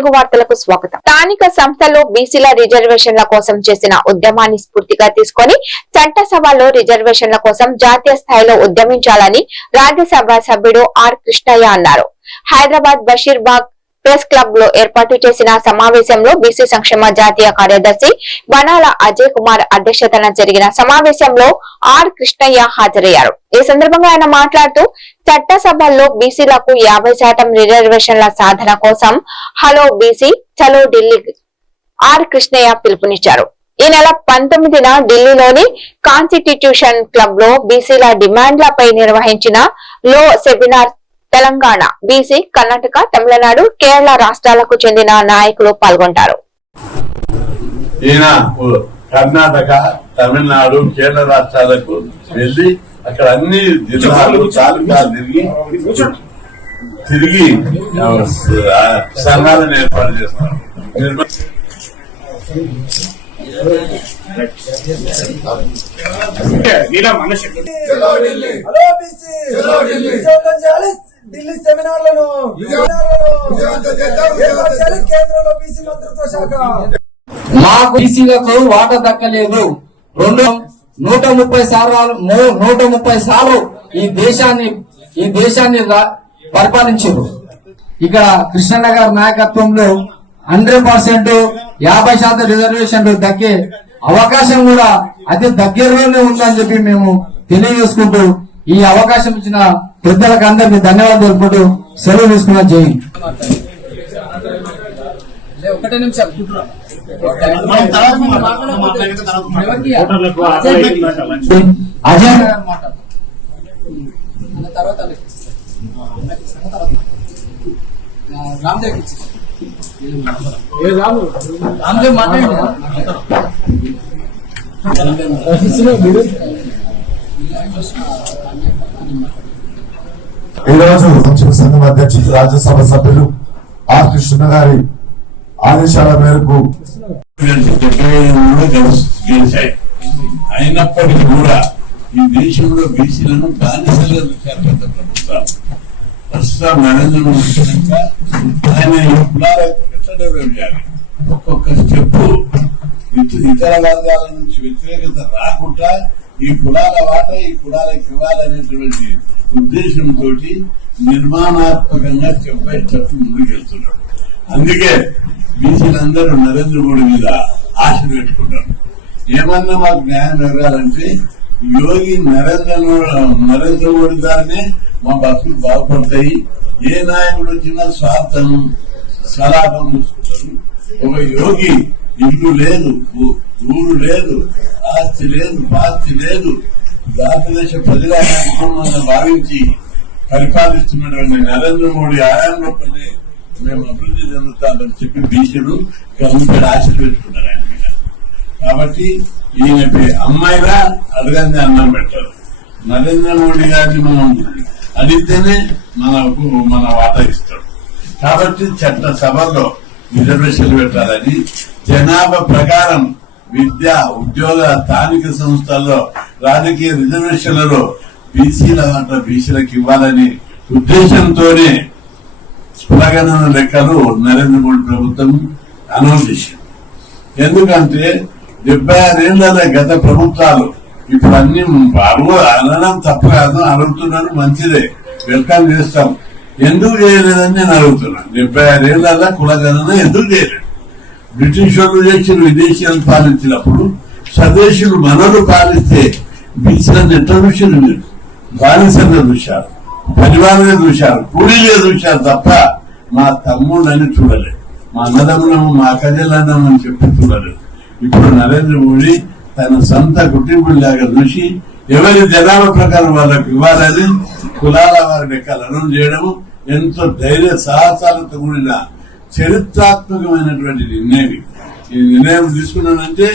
తెలుగు వార్తలకు స్వాగతం. స్థానిక సంస్థలు బీసీల రిజర్వేషన్ల కోసం చేసిన ఉద్యమాన్ని స్ఫూర్తిగా తీసుకొని చట్టసభలో రిజర్వేషన్ల కోసం జాతీయ స్థాయిలో ఉద్యమించాలని రాజ్యసభ సభ్యుడు ఆర్ కృష్ణయ్య అన్నారు. హైదరాబాద్ బషీర్బాగ్ ప్రెస్ క్లబ్లో ఏర్పాటు చేసిన సమావేశంలో బీసీ సంక్షేమ జాతీయ కార్యదర్శి వనాల అజయ్ కుమార్ అధ్యక్షతన జరిగిన సమావేశంలో ఆర్ కృష్ణయ్య హాజరయ్యారు. ఈ సందర్భంగా ఆయన మాట్లాడుతూ చట్టసభల్లో బీసీలకు యాభై శాతం రిజర్వేషన్ల సాధన కోసం హలో బీసీ చలో ఢిల్లీ ఆర్ కృష్ణయ్య పిలుపునిచ్చారు. ఈ నెల పంతొమ్మిదిన ఢిల్లీలోని కాన్స్టిట్యూషన్ క్లబ్లో బీసీల డిమాండ్లపై నిర్వహించిన లో సెమినార్ తెలంగాణ బీసీ కర్ణాటక తమిళనాడు కేరళ రాష్ట్రాలకు చెందిన నాయకులు పాల్గొంటారు. ఈయన కర్ణాటక తమిళనాడు కేరళ రాష్ట్రాలకు వెళ్ళి అక్కడ అన్ని జిల్లాలు తాలూకాలు తిరిగి తిరిగి ఆ, సంఘాలను ఏర్పాటు చేస్తారు. ఢిల్లీ సెమినార్లను కేంద్రంలో బీసీ మంత్రిత్వ శాఖ? మాకు బీసీలకు వాటా దక్కలేదు. రెండు నూట ముప్పై సార్లు మూ- నూట ముప్పై సార్లు ఈ దేశాన్ని ఈ దేశాన్ని రా- పరిపాలించారు. ఇక్కడ కృష్ణన్న గారి నాయకత్వంలో హండ్రెడ్ పర్సెంట్ యాభై శాతం రిజర్వేషన్లు దక్కే అవకాశం కూడా అతి దగ్గరలోనే ఉందని చెప్పి మేము తెలియజేసుకుంటూ ఈ అవకాశం ఇచ్చిన పెద్దలకు అందరికీ ధన్యవాదాలు తెలుపుకుంటూ సెలవు తీసుకున్న జై హింద్. ఒకటే నిమిషం. అజయ్. తర్వాత రామ్దేవ్ ఇచ్చేసి. రామ్దేవ్ మాట్లాడండి. ఈరోజు సంక్షేమ సంఘం అధ్యక్షుడు రాజ్యసభ సభ్యులు ఆర్ కృష్ణ గారి ఆదేశాల మేరకు గెలిచాయి అయినప్పటికీ కూడా ఈ దేశంలో బీసీలను బానిసలుగా చూశారు పెద్ద ప్రభుత్వం ప్రస్తుతం నరేంద్ర మోడీ ఆయన ఈ ఎట్లా డెవలప్ చేయాలి? ఒక్కొక్క స్టెప్ ఇతర వర్గాల నుంచి వ్యతిరేకత రాకుండా ఈ కులాల వాట ఈ కులాలకు ఇవ్వాలనేటువంటి ఉద్దేశంతో నిర్మాణాత్మకంగా స్టెప్ బై స్టెప్ ముందుకెళ్తున్నాడు. అందుకే బీసీలందరూ నరేంద్ర మోడీ మీద ఆశలు పెట్టుకుంటారు. ఏమన్నా మాకు న్యాయం జరగాలంటే యోగి నరేంద్ర నరేంద్ర మోడీ దాన్నే మా బతులు బాగుపడతాయి. ఏ నాయకుడు వచ్చినా స్వార్థం స్వలాభం చూసుకుంటారు. ఒక యోగి ఇల్లు లేదు ఊరు లేదు ఆస్తి లేదు పాస్తి లేదు. భారతదేశ ప్రజల కుటుంబంగా భావించి పరిపాలిస్తున్నటువంటి నరేంద్ర మోడీ ఆయాంలో మేము అభివృద్ధి చెందుతామని చెప్పి బీసీలు గవర్నమెంట్ ఆశలు పెట్టుకున్నారు ఆయన మీద. కాబట్టి ఈయన అమ్మాయిలా అడగంది అన్నం పెట్టారు. నరేంద్ర మోడీ గారిని మనం అడిగితేనే మనకు మన వాటా ఇస్తాడు. కాబట్టి చట్ట సభలో రిజర్వేషన్లు పెట్టాలని జనాభా ప్రకారం విద్య ఉద్యోగ స్థానిక సంస్థల్లో రాజకీయ రిజర్వేషన్లలో బీసీల దాంట్లో బీసీలకు ఇవ్వాలని ఉద్దేశంతోనే కులగణన లెక్కలు నరేంద్ర మోడీ ప్రభుత్వం అనౌన్స్ చేసింది. ఎందుకంటే డెబ్బై ఆరేళ్ళ గత ప్రభుత్వాలు ఇప్పుడు అన్ని అడుగు అనడం తప్పు కాదు అడుగుతున్నాను మంచిదే వెల్కమ్ చేస్తాం. ఎందుకు చేయలేదని నేను అడుగుతున్నాను డెబ్బై ఆరేళ్ళ కులగణన ఎందుకు చేయలేదు? బ్రిటిష్ వాళ్ళు చేసిన విదేశీయాలు పాలించినప్పుడు స్వదేశులు మనలు పాలిస్తే బీసీలను ఎట్లా చూసారు మీరు బానిసంగా చూశారు పరివారమే చూశారు కూలీగా చూశారు తప్ప మా తమ్ముళ్ళని చూడలేదు. మా అన్నదమ్ములము మా అక్కజల్లన్నము అని చెప్పి చూడలేదు. ఇప్పుడు నరేంద్ర మోడీ తన సొంత కుటుంబంలాగా చూసి ఎవరి జనాభా ప్రకారం వాళ్ళకు ఇవ్వాలని కులాల వారి లెక్కలు అనౌన్స్ చేయడము ఎంతో ధైర్య సాహసాలతో కూడిన చరిత్రాత్మకమైనటువంటి నిర్ణయం ఇది. ఈ నిర్ణయం తీసుకున్నానంటే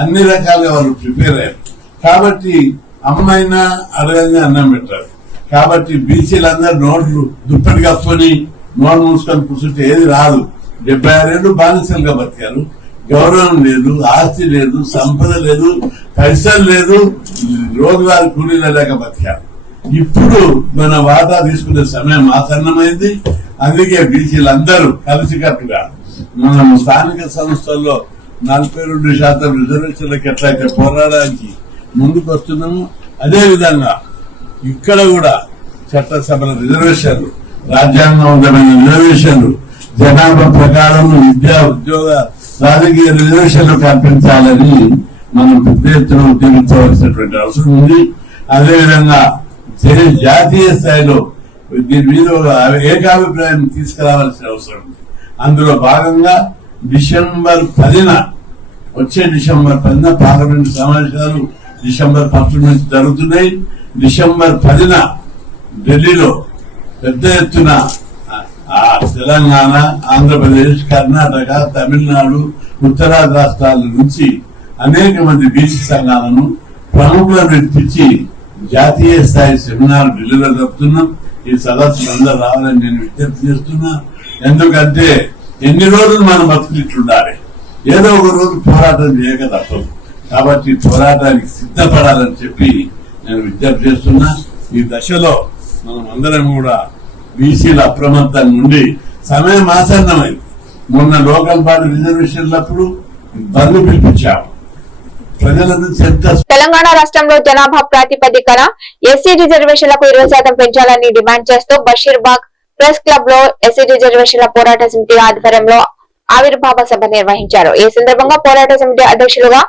అన్ని రకాలుగా వాళ్ళు ప్రిపేర్ అయ్యారు. కాబట్టి అమ్మైనా అడగంగా అన్నం పెట్టారు. కాబట్టి బీసీలందరూ నోట్లు దుప్పటి కప్పుకొని నోటు మూసుకొని కూర్చుంటే ఏది రాదు. డెబ్బై ఏళ్ళు బానిసలుగా బతికారు. గౌరవం లేదు ఆస్తి లేదు సంపద లేదు పైసలు లేదు రోజువారి కూలీల లేక బతికారు. ఇప్పుడు మన వాటా తీసుకునే సమయం ఆసన్నమైంది అందుకే బీసీలందరూ కలిసికట్టుగా మనం స్థానిక సంస్థల్లో నలభై రెండు శాతం రిజర్వేషన్లకు ఎట్లయితే పోరాడడానికి ముందుకు వస్తున్నాము అదేవిధంగా ఇక్కడ కూడా చట్టసభల రిజర్వేషన్లు రాజ్యాంగబద్ధమైన రిజర్వేషన్లు జనాభా ప్రకారం విద్యా ఉద్యోగ రాజకీయ రిజర్వేషన్లు కల్పించాలని మనం పెద్ద ఎత్తున ఉద్యమించవలసినటువంటి అవసరం ఉంది. అదేవిధంగా జే- జాతీయ స్థాయిలో దీని మీద ఒక ఏకాభిప్రాయం తీసుకురావాల్సిన అవసరం ఉంది. అందులో భాగంగా డిసెంబర్ పదిన వచ్చే డిసెంబర్ పదిన పార్లమెంట్ సమావేశాలు డిసెంబర్ ఫస్ట్ నుంచి జరుగుతున్నాయి. డిసెంబర్ పదిన ఢిల్లీలో పెద్ద ఎత్తున తెలంగాణ ఆంధ్రప్రదేశ్ కర్ణాటక తమిళనాడు ఉత్తరాది రాష్ట్రాల నుంచి అనేక మంది బీసీ సంఘాలను ప్రముఖులను పిలిపించి జాతీయ స్థాయి సెమినార్ ఢిల్లీలో జరుపుతున్నాం. ఈ సదస్సులందరూ రావాలని నేను విజ్ఞప్తి చేస్తున్నా. ఎందుకంటే ఎన్ని రోజులు మనం బతుకుతుండాలి ఏదో ఒక రోజు పోరాటం చేయక తప్పదు. కాబట్టి పోరాటానికి సిద్ధపడాలని చెప్పి నేను విజ్ఞప్తి చేస్తున్నా. ఈ దశలో మనం అందరం కూడా బీసీల అప్రమత్తం నుండి సమయం ఆసన్నమైంది. మొన్న లోకల్ బాడీ రిజర్వేషన్లప్పుడు బంధు పిలిపించాము. తెలంగాణ రాష్ట్రంలో జనాభా ప్రాతిపదికన ఎస్సీ రిజర్వేషన్లకు ఇరవై శాతం పెంచాలని డిమాండ్ చేస్తూ బషీర్బాగ్ ప్రెస్ క్లబ్లో ఎస్సీ రిజర్వేషన్ల పోరాట సమితి ఆధ్వర్యంలో ఆవిర్భావ సభ నిర్వహించారు. ఈ సందర్భంగా పోరాట సమితి అధ్యక్షులుగా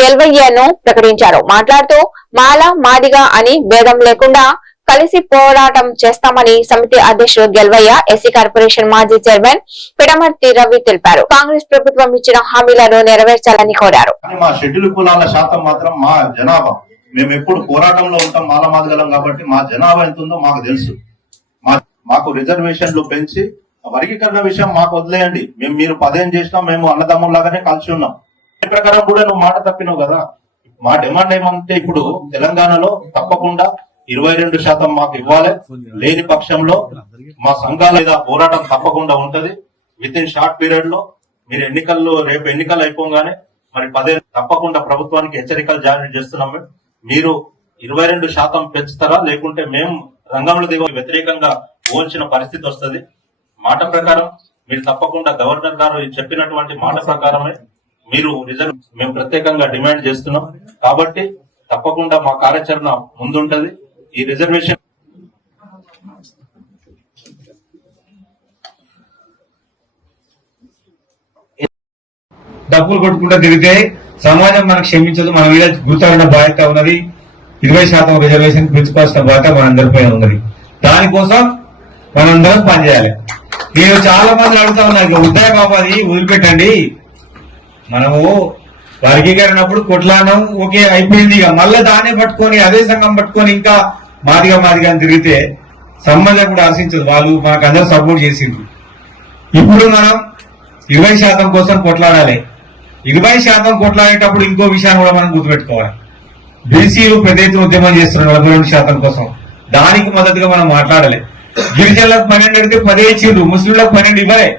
గెల్వయ్యను ప్రకటించారు. మాట్లాడుతూ మాల మాదిగా అని భేదం లేకుండా కలిసి పోరాటం చేస్తామని సమితి అధ్యక్షుడు గెల్వయ్య ఎస్సీ కార్పొరేషన్ మాజీ చైర్మన్ పిడమర్తి రవి తెలిపారు. కాంగ్రెస్ ప్రభుత్వం ఇచ్చిన హామీలను నెరవేర్చాలని కోరారు. మా షెడ్యూల్ కులాల శాతం మాత్రం మా జనాభా. మేము ఎప్పుడు పోరాటంలో ఉంటాం మాల కాబట్టి మా జనాభా ఎంత ఉందో మాకు తెలుసు. మా మాకు రిజర్వేషన్లు పెంచి వర్గీకరణ విషయం మాకు వదిలేయండి. మేము మీరు పదేం చేసినా మేము అన్నదమ్ములాగానే కలిసి ఉన్నాం. ఈ ప్రకారం కూడా నువ్వు మాట తప్పినావు కదా. మా డిమాండ్ ఏమంటే ఇప్పుడు తెలంగాణలో తప్పకుండా ఇరవై రెండు శాతం మాకు ఇవ్వాలి. లేని పక్షంలో మా సంఘాల మీద పోరాటం తప్పకుండా ఉంటది. విత్ ఇన్ షార్ట్ పీరియడ్లో మీరు ఎన్నికల్లో రేపు ఎన్నికలు అయిపోగానే మరి పదే తప్పకుండా ప్రభుత్వానికి హెచ్చరికలు జారీ చేస్తున్నాం మీరు ఇరవై రెండు శాతం పెంచుతారా? లేకుంటే మేము రంగంలో దిగ వ్యతిరేకంగా పోల్చిన పరిస్థితి వస్తుంది. మాట ప్రకారం మీరు తప్పకుండా గవర్నర్ గారు చెప్పినటువంటి మాట ప్రకారమే మీరు రిజర్వ్ మేము ప్రత్యేకంగా డిమాండ్ చేస్తున్నాం. కాబట్టి తప్పకుండా మా కార్యాచరణ ముందుంటది. ఈ రిజర్వేషన్ డబ్బులు కొట్టుకుంటూ తిరిగితే సమాజం మనకు క్షమించదు. మన మీద గుర్తాడిన బాధ్యత ఉన్నది. ఇరవై శాతం రిజర్వేషన్ పెంచుకోవాల్సిన బాధ్యత మనందరిపై ఉన్నది. దానికోసం మనందరం పనిచేయాలి. నేను చాలా మంది అడుగుతా ఉన్నారు. ఇక ఉద్యోగ ఉపాధి వదిలిపెట్టండి. మనము వర్గీకరణ అప్పుడు కొట్లాడడం ఓకే అయిపోయింది ఇక. మళ్ళీ దాన్నే పట్టుకొని అదే సంఘం పట్టుకొని ఇంకా మాదిగా మాదిగా అని తిరిగితే సమాజం కూడా ఆశించదు. వాళ్ళు మనకు అందరూ సపోర్ట్ చేసిండ్రు. ఇప్పుడు మనం ఇరవై శాతం కోసం కొట్లాడాలి. ఇరవై శాతం కొట్లాడేటప్పుడు ఇంకో విషయాన్ని కూడా మనం గుర్తుపెట్టుకోవాలి. బీసీలు పెద్ద ఎత్తున ఉద్యమం చేస్తున్నారు నలభై రెండు శాతం కోసం. దానికి మద్దతుగా మనం మాట్లాడాలి. గిరిజనులకు పన్నెండు అడిగితే పదే ఇచ్చిండ్రు. ముస్లింలకు పన్నెండు ఇవ్వలే.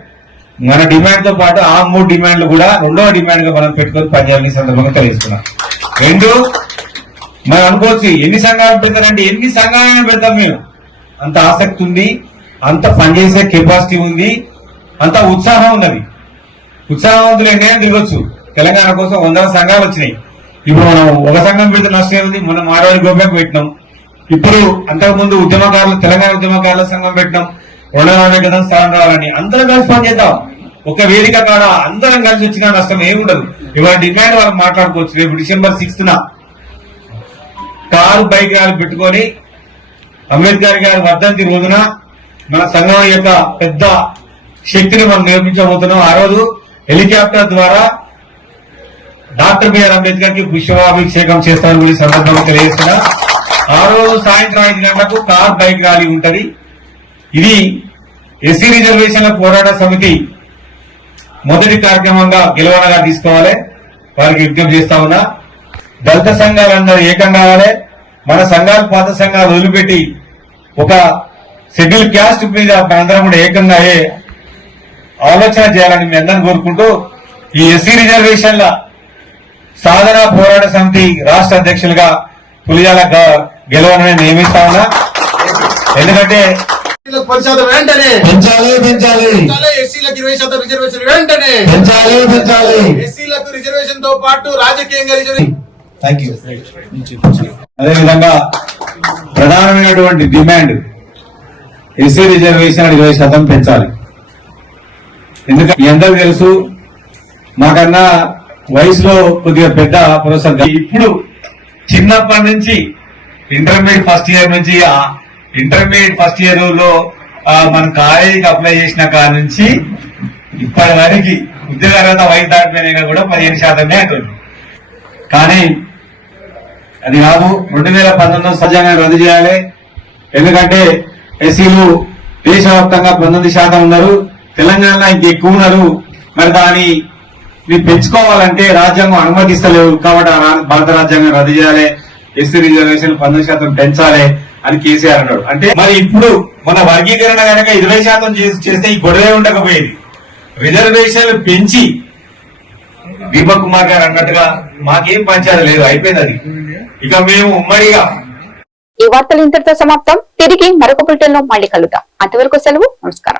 మన డిమాండ్తో పాటు ఆ మూడు డిమాండ్లు కూడా రెండవ డిమాండ్గా మనం పెట్టుకొని పనిచేయాలని సందర్భంగా తెలుసుకున్నాం రెండు మనం అనుకోవచ్చు ఎన్ని సంఘాలు పెడతారంటే ఎన్ని సంఘాలను పెడతాం మేము. అంత ఆసక్తి ఉంది అంత పనిచేసే కెపాసిటీ ఉంది అంత ఉత్సాహం ఉన్నది. ఉత్సాహవంతులు ఎన్నైనా దిగొచ్చు తెలంగాణ కోసం వందల సంఘాలు వచ్చినాయి. ఇప్పుడు మనం ఒక సంఘం పెడితే నష్టం ఉంది మనం మారవాడి గోబ్యాక్ పెట్టినాం. ఇప్పుడు అంతకుముందు ఉద్యమకారులు తెలంగాణ ఉద్యమకారుల సంఘం పెట్టినాం. రెండు కదా గతం స్థానం రావాలని అందరం కలిసి పనిచేద్దాం ఒక వేదిక కాడ అందరం కలిసి వచ్చిన నష్టం ఏముండదు ఇవాళ డిమాండ్ వాళ్ళు మాట్లాడుకోవచ్చు. రేపు December sixth car bike rally పెట్టుకొని అంబేద్కర్ గారి వర్ధంతి రోజున మన సంఘం యొక్క పెద్ద శక్తిని మనం నేర్పించబోతున్నాం. ఆ రోజు హెలికాప్టర్ ద్వారా డాక్టర్ బిఆర్ అంబేద్కర్కి పుష్పాభిషేకం చేస్తామని కూడా సందర్భంగా తెలియజేస్తున్నా. ఆ రోజు సాయంత్రం ఐదు గంటలకు కార్ బైక్ ర్యాలీ ఉంటది. ఇది ఎస్సీ రిజర్వేషన్ల పోరాట సమితి మొదటి కార్యక్రమంగా గెలవనగా తీసుకోవాలి. వారికి విజ్ఞప్తి చేస్తా ఉన్నా. దళిత సంఘాలందరూ ఏకం కావాలి మన సంఘాలు పాత సంఘాలు వదిలిపెట్టి ఒక షెడ్యూల్ క్యాస్ట్ మీద మనందరం కూడా ఏకంగా అయ్యే ఆలోచన చేయాలని మీ అందరిని కోరుకుంటూ ఈ ఎస్సీ రిజర్వేషన్ల సాధన పోరాట సమితి రాష్ట్ర అధ్యక్షులుగా పులియాల గెలవనని నియమిస్తా ఉన్నా. ఎందుకంటే శాతం వెంటనే. పెంచాలి పెంచాలి. పెంచాలి ఎస్సీలకు ఇరవై శాతం రిజర్వేషన్ వెంటనే. పెంచాలి పెంచాలి. ఎస్సీలకు రిజర్వేషన్తో పాటు రాజకీయంగా యూ అదేవిధంగా ప్రధానమైనటువంటి డిమాండ్ ఎస్సీ రిజర్వేషన్ ఇరవై శాతం పెంచాలి. ఎందుకంటే మీ అందరికీ తెలుసు మాకన్నా వయసులో కొద్దిగా పెద్ద ప్రొఫెసర్ ఇప్పుడు చిన్నప్పటి నుంచి ఇంటర్మీడియట్ ఫస్ట్ ఇయర్ నుంచి ఇంటర్మీడియట్ ఫస్ట్ ఇయర్లో మన కాలేజీకి అప్లై చేసిన కాడ నుంచి ఇప్పటి వరకు ఉద్యోగ అర్హత వయసు దాటిపోయినా కూడా పదిహేను శాతమే అంటుంది. కానీ అది కాదు రెండు వేల పంతొమ్మిది సజ్జంగా రద్దు చేయాలి. ఎందుకంటే ఎస్సీలు దేశవ్యాప్తంగా పంతొమ్మిది శాతం ఉన్నారు తెలంగాణ ఇంక ఎక్కువ ఉన్నారు. మరి దాని మీరు పెంచుకోవాలంటే రాజ్యాంగం అనుమతిస్తలేవు కాబట్టి భారత రాజ్యాంగం రద్దు చేయాలి. ఎస్సీ రిజర్వేషన్ పంతొమ్మిది శాతం పెంచాలి. అని కేసీఆర్ అన్నాడు. అంటే మరి ఇప్పుడు మన వర్గీకరణ కనుక ఇరవై శాతం చేసి- చేస్తే ఈ గొడవే ఉండకపోయేది. రిజర్వేషన్లు పెంచి దీపక్ కుమార్ గారు అన్నట్టుగా మాకేం పంచాలి లేదు అయిపోయింది అది. ఇక మేము ఉమ్మడిగా ఈ వార్తలు ఇంతటితో సమాప్తం. తిరిగి మరొక బులెటిన్లో మళ్ళీ కలుద్దాం. అంతవరకు సెలవు నమస్కారం.